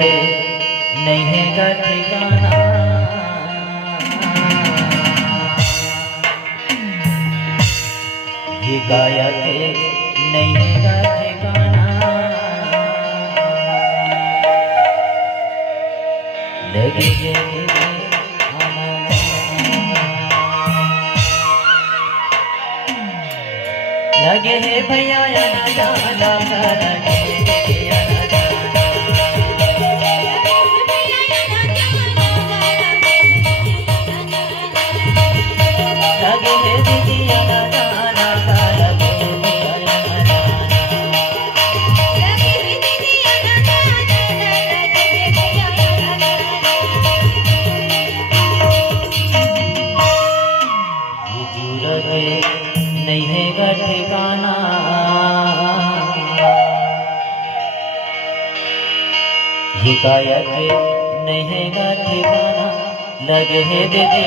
नहीं है का ठिकाना, ये गाया के नहीं है का ठिकाना। लगे लगे है भैया नहीं है का ठिकाना। ये काया के नहीं है का ठिकाना। लगे है दीदी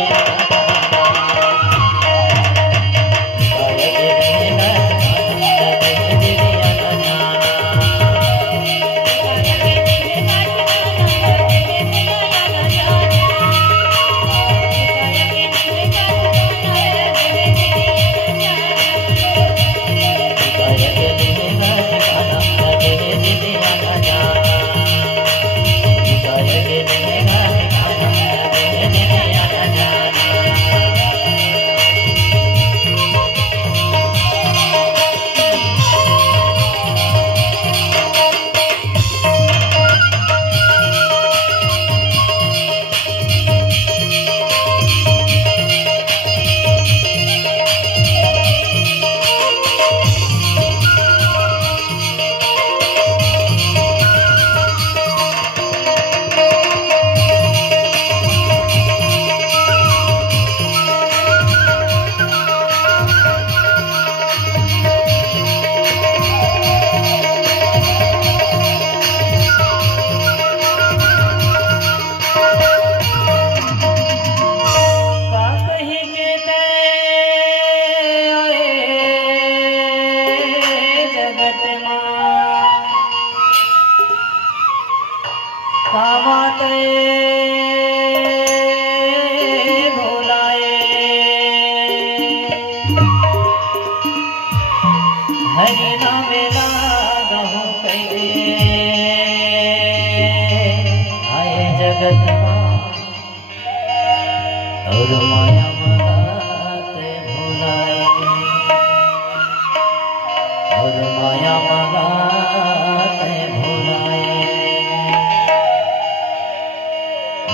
भोलाए हरि नाम लागहु कैले आए जगत और माया मगाते भोलाए और माया मगाते भोलाए।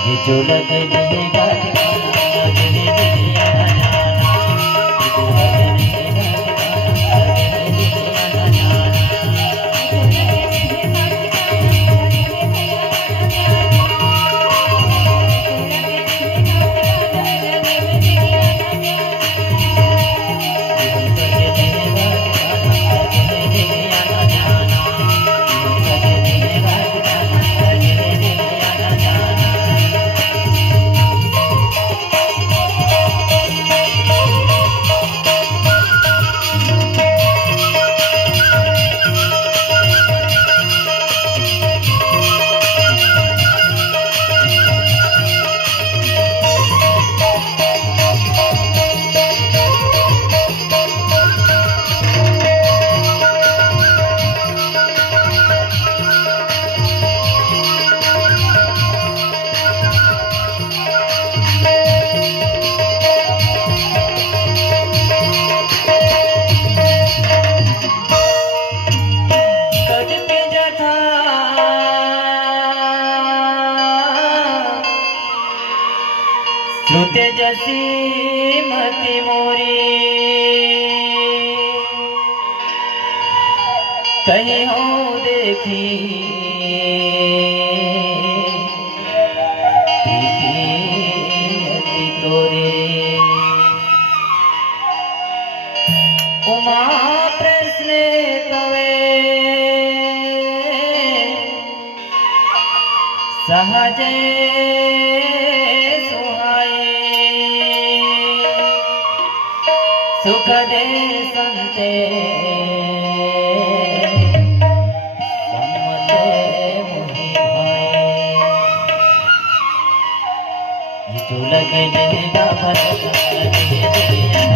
ये जो लगे नहीं का ठिकाना, लगे नहीं तेजसी मति मोरी कहीं हो देखी प्रीति तोरी। उमा प्रश्न कवे सहज सुख दे संते सम्मते मुहि भाई। तू लगे नहीं ना भरोसा लगे